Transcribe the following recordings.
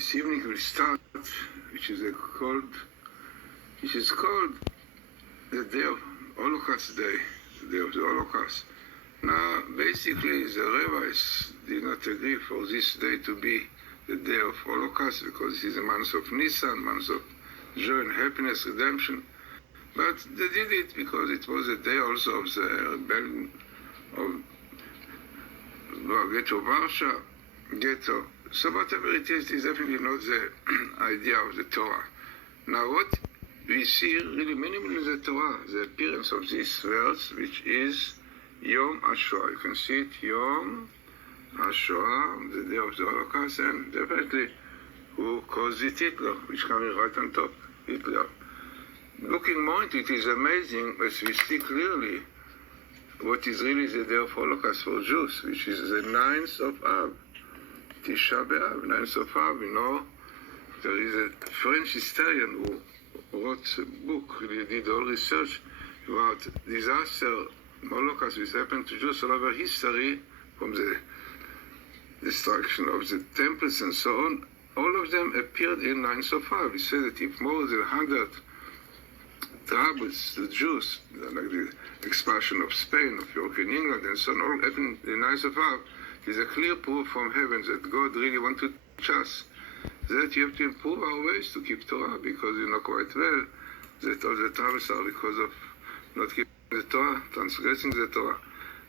This evening will start, which is called the Day of Holocaust Day, the Day of the Holocaust. Now, basically, the rabbis did not agree for this day to be the Day of Holocaust because it is a month of Nisan, month of joy and happiness, redemption. But they did it because it was a day also of the rebellion of Ghetto Warsaw, Ghetto. So whatever it is definitely not the idea of the Torah. Now what we see really minimal in the Torah, the appearance of this verse, which is Yom HaShoah. You can see it, Yom HaShoah, the day of the Holocaust, and definitely who caused it, Hitler, which comes right on top, Hitler. Looking more into it is amazing as we see clearly what is really the day of Holocaust for Jews, which is the 9th of Av. Tisha B'Av, 9th of Av. You know, there is a French historian who wrote a book, he did all research about disaster, Holocaust, which happened to Jews all over history, from the destruction of the temples and so on. All of them appeared in 9th of Av. He said that if more than 100 troubles, the Jews, like the expulsion of Spain, of York and England, and so on, all happened in 9th of Av, is a clear proof from heaven that God really wants to teach us that you have to improve our ways to keep Torah, because you know quite well that all the troubles are because of not keeping the Torah, transgressing the Torah.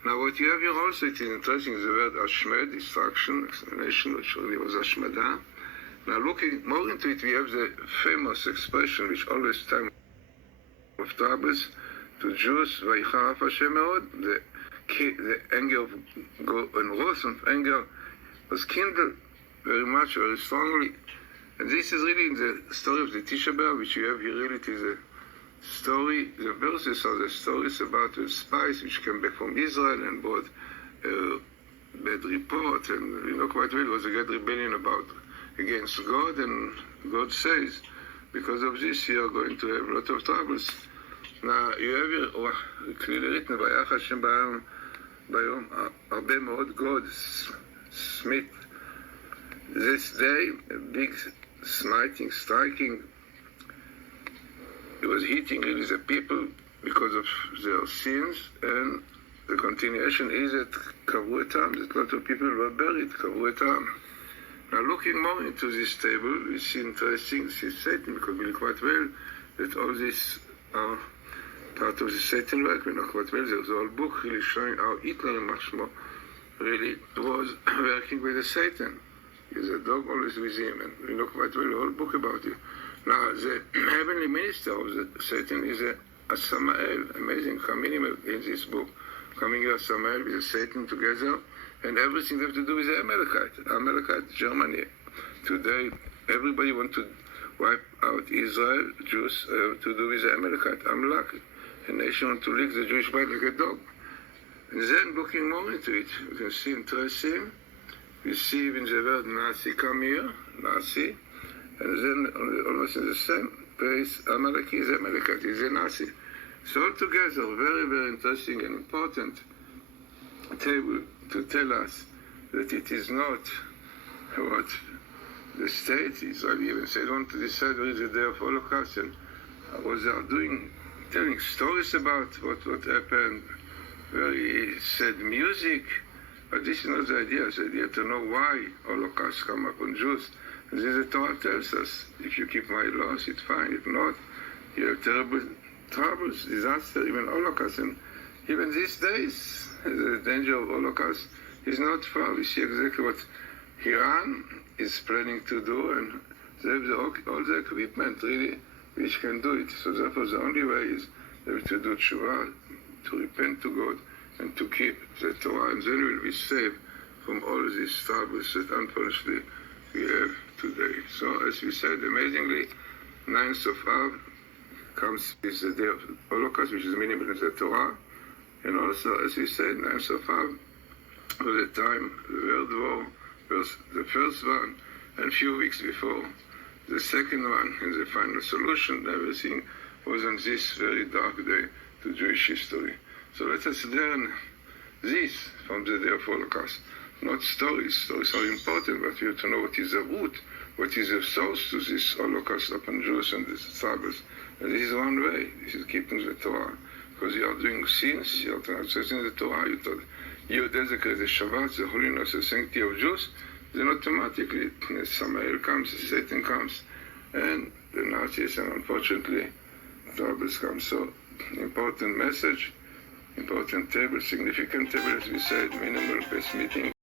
Now what you have here also, it is interesting, the word Ashmed, destruction, explanation, which really was Ashmada. Now looking more into it, we have the famous expression, which always time of troubles to Jews, Vayicharaf Hashem Meod, the anger of God and wrath of anger was kindled very much, very strongly. And this is really in the story of the Tisha B'Av, which you have here. Really, it is a story, the verses are the stories about the spies which came back from Israel and brought a bad report, and you know quite well it was a great rebellion against God, and God says, because of this you are going to have a lot of troubles. Now, you have here clearly written, Vayach Hashem Bayom, הרבה מאוד, God smite this day, a big smiting, striking. It was hitting really the people because of their sins, and the continuation is that Kavru etam, that a lot of people were buried, Kavru etam. Now, looking more into this table, we see interesting, this is Satan, because we know quite well that all this are part of the Satan work. We know quite well there's a whole book really showing how Hitler much more really was working with the Satan. He's a dog always with him, and we know quite well the whole book about it. Now, the heavenly minister of the Satan is a Samael, amazing Chaminim in this book, coming here Samael with the Satan together, and everything they have to do with the Amalekite, Germany. Today, everybody wants to wipe out Israel, Jews, to do with the Amalekite, Amalek. A nation wants to lick the Jewish blood like a dog. And then, looking more into it, you can see interesting, we see even the word Nazi come here, Nazi, and then almost in the same place, Amalek is Amalekite, is a Nazi. So altogether, very, very interesting and important table to tell us that it is not what the state, Israel even said, want to decide where is the day of Holocaust, and what they are doing, telling stories about what happened, very sad music, but this is not the idea. The idea to know why Holocaust come upon Jews. And this the Torah tells us, if you keep my laws, it's fine. If not, you have terrible troubles, disaster, even Holocaust. And even these days, the danger of Holocaust is not far. We see exactly what Iran is planning to do, and they have all the equipment, really, which can do it. So therefore, the only way is they have to do tshuva, to repent to God, and to keep the Torah, and then we will be saved from all these troubles that unfortunately we have today. So, as we said, amazingly, 9th of Av comes with the day of Holocaust, which is minimal in the Torah, and also, as we said, 9th of Av was the time the World War was the first one, and a few weeks before the second one, and the final solution, everything was on this very dark day to Jewish history. So let us learn this from the day of Holocaust. Not stories. Stories are important, but you have to know what is the root what is the source to this Holocaust upon Jews and these troubles. And this is one way. This is keeping the Torah. Because you are doing sins, you are transgressing the Torah, you desecrate the Shabbat, the holiness, the sanctity of Jews, then automatically Samael comes, Satan comes, and the Nazis, and unfortunately, troubles come. So, important message, important table, significant table, as we said, minimal best meeting.